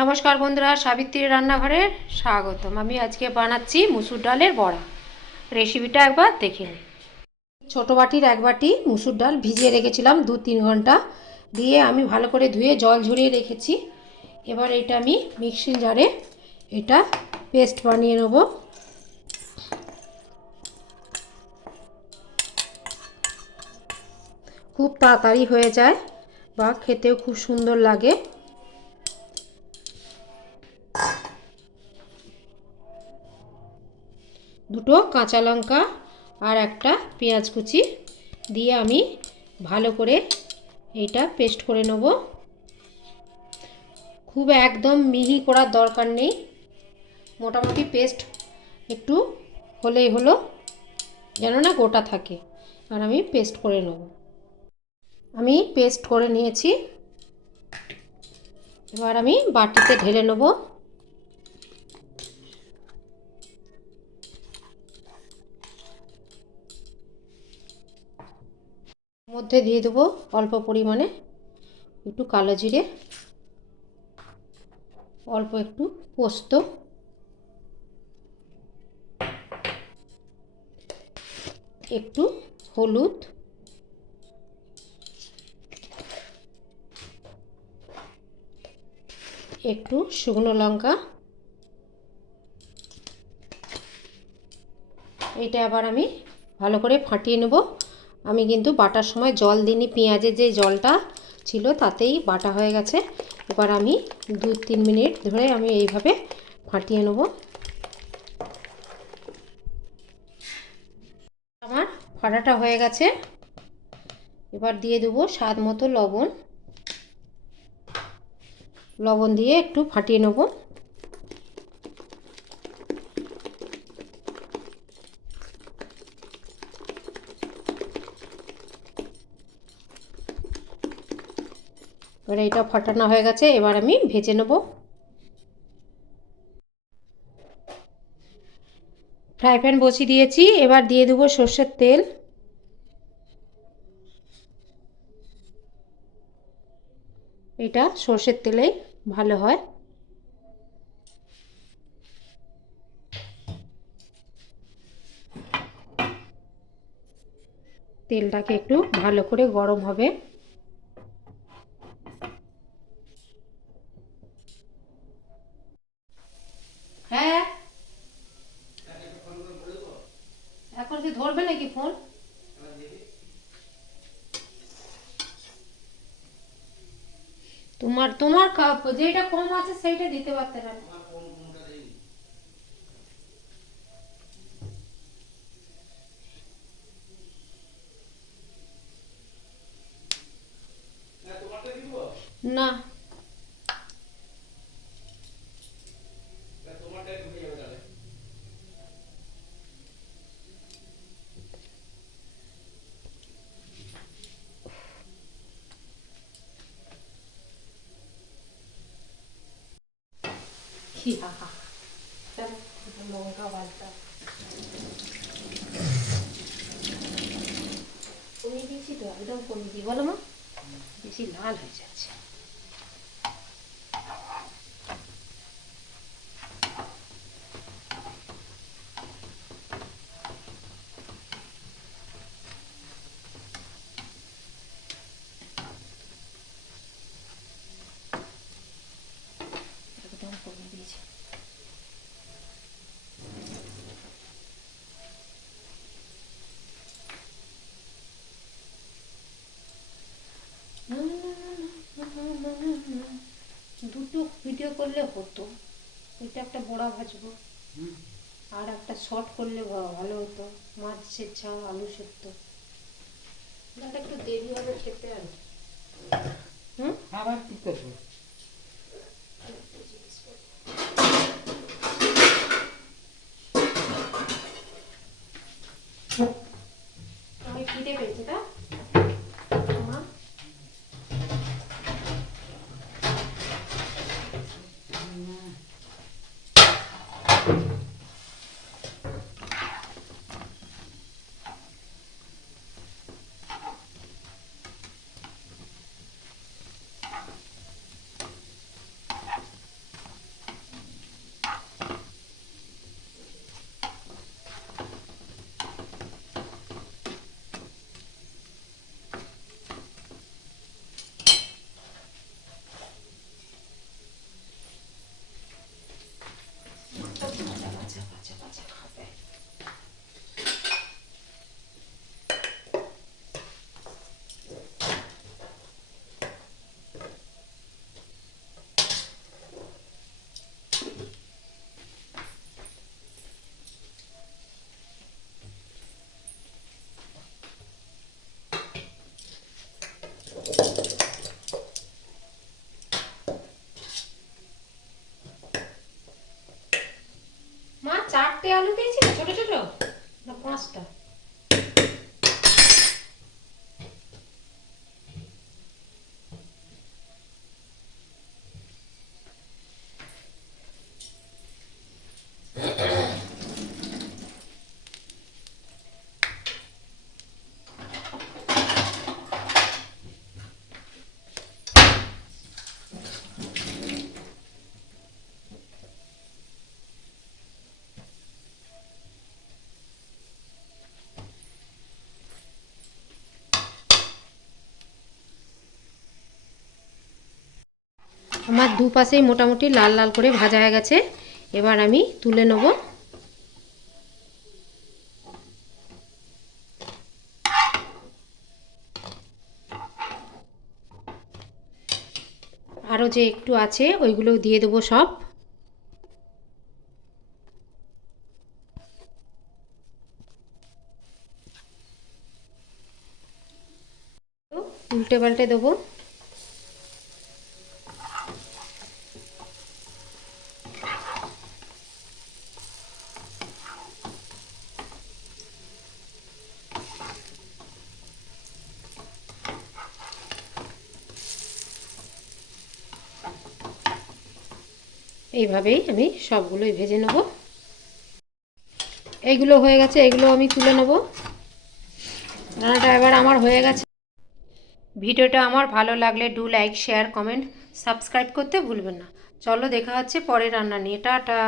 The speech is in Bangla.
নমস্কার বন্ধুরা, সাবিত্রী রান্নাঘরের স্বাগতম। আমি আজকে বানাচ্ছি মুসুর ডালের বড়া। রেসিপিটা একবার দেখে নিন। ছোটো বাটির এক বাটি মুসুর ডাল ভিজিয়ে রেখেছিলাম 2-3 ঘন্টা, দিয়ে আমি ভালো করে ধুয়ে জল ঝরিয়ে রেখেছি। এবার এটা আমি মিক্সিং জারে এটা পেস্ট বানিয়ে নেব। খুব তাড়াতাড়ি হয়ে যায় বা খেতেও খুব সুন্দর লাগে। দুটো কাঁচা লঙ্কা আর একটা পেঁয়াজ কুচি দিয়ে আমি ভালো করে এইটা পেস্ট করে নেব। খুব একদম মিহি করার দরকার নেই, মোটামুটি পেস্ট একটু হলেই হলো, যেন না গোটা থাকে। আর আমি পেস্ট করে নেব। আমি পেস্ট করে নিয়েছি, এবার আমি বাটিতে ঢেলে নেব। মধ্যে দিয়ে দেবো অল্প পরিমাণে একটু কালো জিরে, অল্প একটু পোস্ত, একটু হলুদ, একটু শুকনো লঙ্কা। এটা আবার আমি ভালো করে ফাটিয়ে নেব। আমি কিন্তু বাটার সময় জল দিইনি, পেঁয়াজের যে জলটা ছিল তাতেই বাটা হয়ে গেছে। এবার আমি 2-3 মিনিট ধরে আমি এইভাবে ফাটিয়ে নেব। আমার ফাটাটা হয়ে গেছে, এবার দিয়ে দেবো স্বাদ মতো লবণ। লবণ দিয়ে একটু ফাটিয়ে নেব। এবার এটা ফাটানো হয়ে গেছে, এবার আমি ভেজে নেব। ফ্রাই প্যান বসিয়ে দিয়েছি, এবার দিয়ে দেবো সর্ষের তেল। এটা সর্ষের তেলেই ভালো হয়। তেলটাকে একটু ভালো করে গরম হবে। হ্যাঁ, এখন কি ধরবে নাকি ফোন? তোমার তোমার যেটা কম আছে সেইটা দিতে পারতে না। না, লঙ্কা বালটা কমিয়ে দিয়েছি তো, একদম কমিয়ে দিই, বলো মা, বেশি লাল হয়ে যাচ্ছে। একদম কমিয়ে দিয়েছি। দুটো ভিডিও করলে হতো, এটা একটা বড়া ভাজবো আর একটা শর্ট করলে ভালো হতো, মাছের ঝাল আলু সেদ্ধ। এটা একটু দেরি হবে খেতে। আর আবার কি করবো? আমি খিদে পেয়েছে তা মা। মা 4টে আলু দিয়েছিল ছোট ছোট না 5টা? আমার দুপাশেই মোটামুটি লাল লাল করে ভাজা হয়ে গেছে। এবার আমি তুলে নেব। আরও যে একটু আছে ওইগুলো দিয়ে দেবো সব। উল্টে পাল্টে দেবো। এইভাবেই আমি সবগুলোই ভেজে নেব। এইগুলো হয়ে গেছে, এগুলো আমি তুলে নেব। রান্নাটা এবার আমার হয়ে গেছে। ভিডিওটা আমার ভালো লাগলে do like share comment subscribe করতে ভুলবেন না। চলো দেখা হচ্ছে পরের রান্না নিয়ে। টাটা।